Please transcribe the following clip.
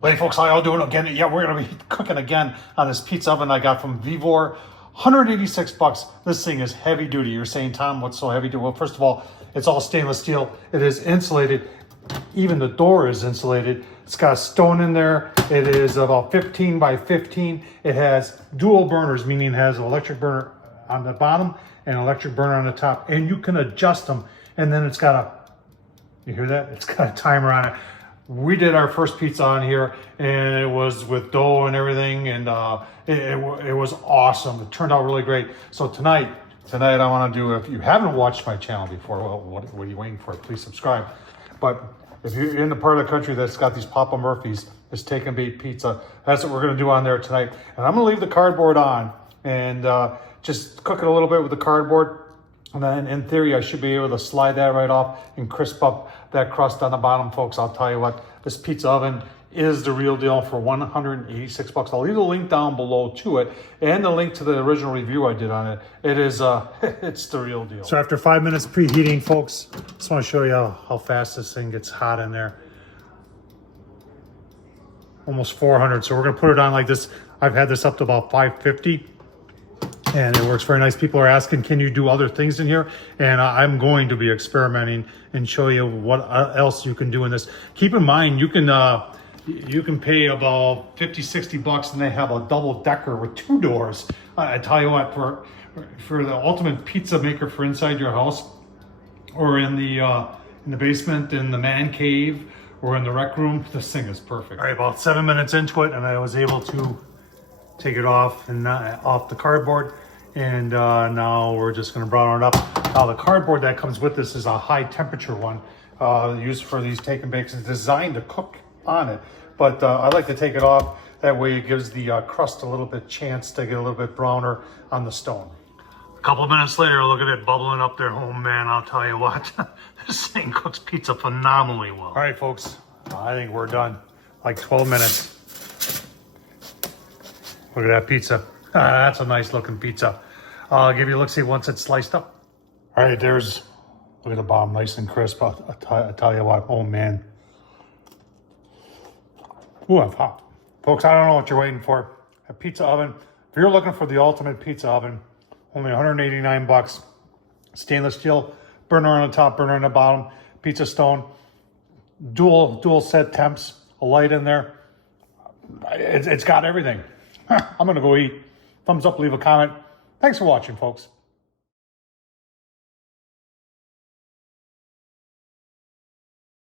Hey folks, how y'all doing again? Yeah, we're gonna be cooking again on this pizza oven I got from VEVOR. 186 bucks. This thing is heavy duty. You're saying, Tom, what's so heavy duty? Well, first of all, it's all stainless steel. It is insulated. Even the door is insulated. It's got a stone in there. It is about 15 by 15. It has dual burners, meaning it has an electric burner on the bottom and an electric burner on the top. And you can adjust them. And then it's got a, you hear that? It's got a timer on it. We did our first pizza on here, and it was with dough and everything, and it was awesome. It turned out really great. So tonight I want to do, if you haven't watched my channel before, well, what are you waiting for? Please subscribe. But if you're in the part of the country that's got these Papa Murphy's, this take and bake pizza, that's what we're going to do on there tonight. And I'm going to leave the cardboard on and just cook it a little bit with the cardboard. And then in theory, I should be able to slide that right off and crisp up that crust on the bottom, folks. I'll tell you what, this pizza oven is the real deal for 186 bucks. I'll leave the link down below to it and the link to the original review I did on it. It is, it's the real deal. So after 5 minutes preheating, folks, just want to show you how fast this thing gets hot in there. Almost 400. So we're going to put it on like this. I've had this up to about 550. And it works very nice. People are asking, can you do other things in here? And I'm going to be experimenting and show you what else you can do in this. Keep in mind, you can pay about 50, 60 bucks and they have a double decker with 2 doors. I tell you what, for the ultimate pizza maker for inside your house or in the basement, in the man cave, or in the rec room, this thing is perfect. All right, about 7 minutes into it and I was able to take it off and off the cardboard, and now we're just going to brown it up. Now the cardboard that comes with this is a high temperature one used for these take and bakes. It's designed to cook on it, but I like to take it off. That way it gives the crust a little bit chance to get a little bit browner on the stone. A couple of minutes later, look at it bubbling up there. Oh man, I'll tell you what, this thing cooks pizza phenomenally well. All right, folks, I think we're done. Like 12 minutes. Look at that pizza. That's a nice looking pizza. I'll give you a look, see once it's sliced up. All right, look at the bottom, nice and crisp. I'll tell you what, oh man. Ooh, I'm hot. Folks, I don't know what you're waiting for. A pizza oven. If you're looking for the ultimate pizza oven, only 189 bucks. Stainless steel, burner on the top, burner on the bottom, pizza stone, dual set temps, a light in there. It's got everything. I'm gonna go eat. Thumbs up, leave a comment. Thanks for watching, folks.